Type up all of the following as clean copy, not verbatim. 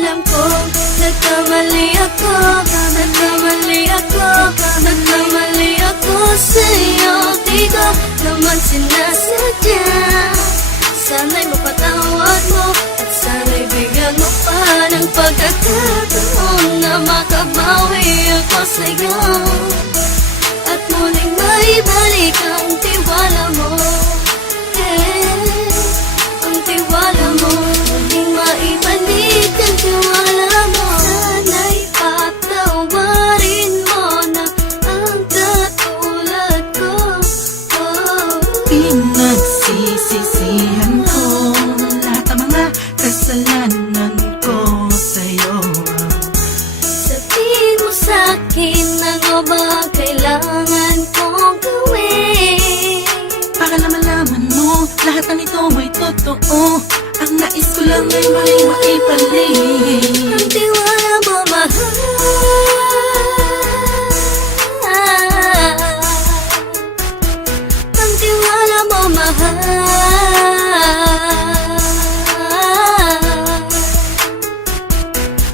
Alam ko, nagkamali ako, nagkamali ako, nagkamali ako sa'yo. Di ko naman sinasadya. Sana'y mapatawad mo at sana'y bigyan mo pa ng pagkakataon na makabawi ako sa'yo at muling maibalik ang tiwala mo. Ang tiwala mo, muling maibalik ang tiwala mo. Sana'y patawarin mo na ang katulad ko. Pinagsisisihan ko lahat ng mga kasalanan ko sa'yo. Sabihin mo sa'kin ano ba kailangan kong gawin Para malaman mo lahat ng ito ay totoo. Ang nais ko lang ay muling maibalik ang tiwala mo, mahal. Ang tiwala mo, mahal.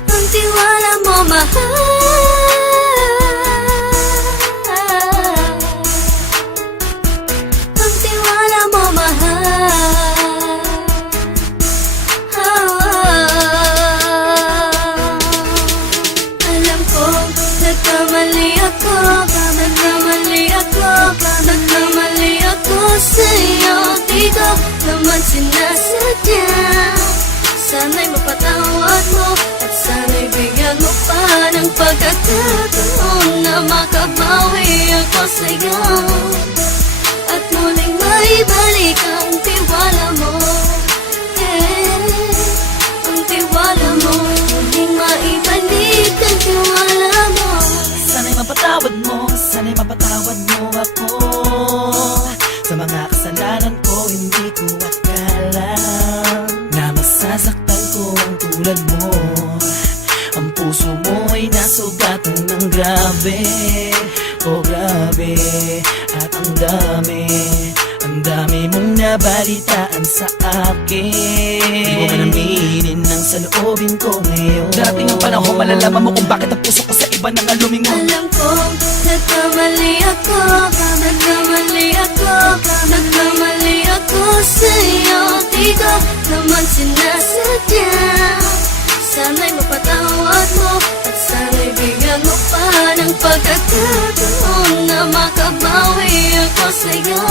Ang tiwala mo, mahal. Ang tiwala mo, mahal. Alam ko, nagkamali ako, nagkamali ako, nagkamali ako sa'yo. Di ko naman sinasadya. Sana'y mapatawad mo at sana'y bigyan mo pa ng pagkakataon na makabawi ako sa'yo at muling maibalik ang tiwala mo. Ang tiwala mo, muling maibalik ang tiwala mo. Sana'y mapatawad mo ako sa mga kasalanan ko. Hindi ko akala na masasaktan ko ang tulad mo. Ang puso mo ay nasugatan ng grabe, oh grabe. At ang dami mong nabalitaan sa akin. Di mo man aminin ang saloobin ko ngayon. Darating ang panahon, malalaman mo kung bakit ang puso ko sa iba nang alumingon. Alam ko, nagkamali ako, nagkamali ako, nagkamali ako sa'yo. Di ko naman sinasadya. Sana'y mapatawad mo at sana'y bigyan mo pa ng pagkakataon na makabawi ako sa'yo